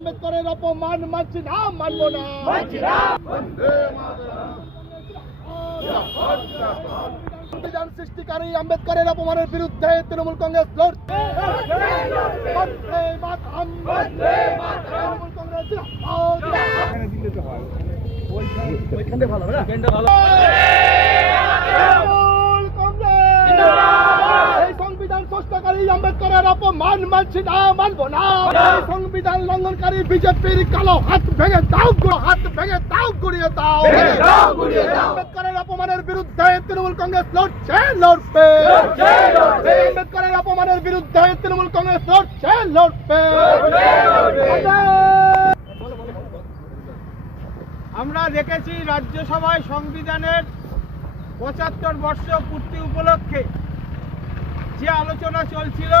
আম্বেদকরের অপমান মানছি না মানবো না। সংবিধান সৃষ্টিকারী আম্বেদকরের অপমানের বিরুদ্ধে তৃণমূল কংগ্রেস লড়ছে। তৃণমূল কংগ্রেস জিন্দাবাদ। তৃণমূল কংগ্রেস এই সংবিধান সংস্কারকারী আম্বেদকরের অপমান মানছি না মানবো না। সংবিধান লঙ্ঘনকারী বিজেপির কালো হাত ভেঙে দাও হাত ভেঙে দাও গুড়িয়ে দাও। আম্বেদকরের অপমানের বিরুদ্ধে তৃণমূল কংগ্রেস লড়ছে লড়বে। আম্বেদকরের অপমানের বিরুদ্ধে তৃণমূল কংগ্রেস লড়ছে লড়বে। আমরা দেখেছি রাজ্যসভায় সংবিধানের পঁচাত্তর বর্ষ পূর্তি উপলক্ষে যে আলোচনা চলছিল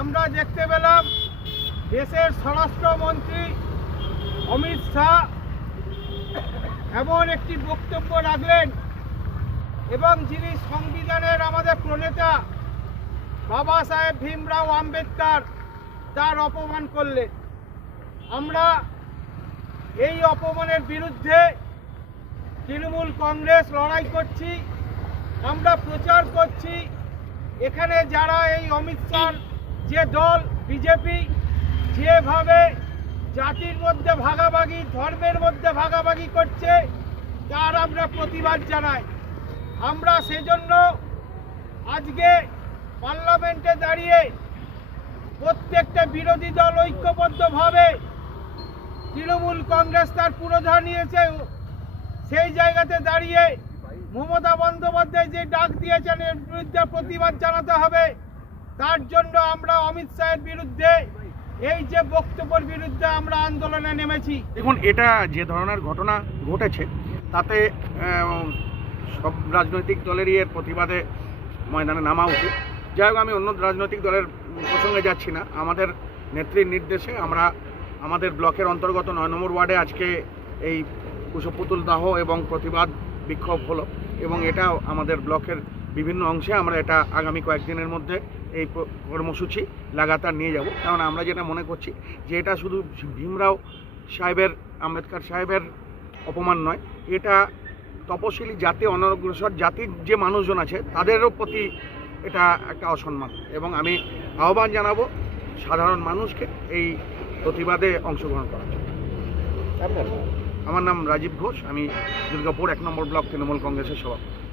আমরা দেখতে পেলাম দেশের স্বরাষ্ট্রমন্ত্রী অমিত শাহ এমন একটি বক্তব্য রাখলেন এবং যিনি সংবিধানের আমাদের প্রণেতা বাবা সাহেব ভীমরাও আম্বেদকর তার অপমান করলেন। আমরা এই অপমানের বিরুদ্ধে তৃণমূল কংগ্রেস লড়াই করছি, আমরা প্রচার করছি। এখানে যারা এই অমিত শাহ যে দল বিজেপি যেভাবে জাতির মধ্যে ভাগাভাগি, ধর্মের মধ্যে ভাগাভাগি করছে, তার আমরা প্রতিবাদ জানাই। আমরা সেজন্য আজকে পার্লামেন্টে দাঁড়িয়ে প্রত্যেকটা বিরোধী দল ঐক্যবদ্ধভাবে তৃণমূল কংগ্রেস তার পুরোধা নিয়েছে। সেই জায়গাতে দাঁড়িয়ে মমতা বন্দ্যোপাধ্যায় যে ডাক দিয়েছেন, এর বিরুদ্ধে প্রতিবাদ জানাতে হবে। তার জন্য আমরা অমিত শাহের বিরুদ্ধে এই যে বক্তব্যের বিরুদ্ধে আমরা আন্দোলনে নেমেছি। দেখুন, এটা যে ধরনের ঘটনা ঘটেছে, তাতে সব রাজনৈতিক দলেরই এর প্রতিবাদে ময়দানে নামা উচিত। যাই হোক, আমি অন্য রাজনৈতিক দলের প্রসঙ্গে যাচ্ছি না। আমাদের নেত্রীর নির্দেশে আমরা আমাদের ব্লকের অন্তর্গত নয় নম্বর ওয়ার্ডে আজকে এই কুশপুতুল দাহ এবং প্রতিবাদ বিক্ষোভ হলো এবং এটা আমাদের ব্লকের বিভিন্ন অংশে আমরা এটা আগামী কয়েকদিনের মধ্যে এই কর্মসূচি লাগাতার নিয়ে যাব। কারণ আমরা যেটা মনে করছি যে এটা শুধু ভীমরাও সাহেবের আম্বেদকর সাহেবের অপমান নয় এটা তপশিলি জাতি অনগ্রসর জাতির যে মানুষজন আছে তাদেরও প্রতি এটা একটা অসম্মান। এবং আমি আহ্বান জানাব সাধারণ মানুষকে এই প্রতিবাদে অংশগ্রহণ করার জন্য। আমার নাম রাজীব ঘোষ আমি দুর্গাপুর এক নম্বর ব্লক তৃণমূল কংগ্রেসের সভাপতি।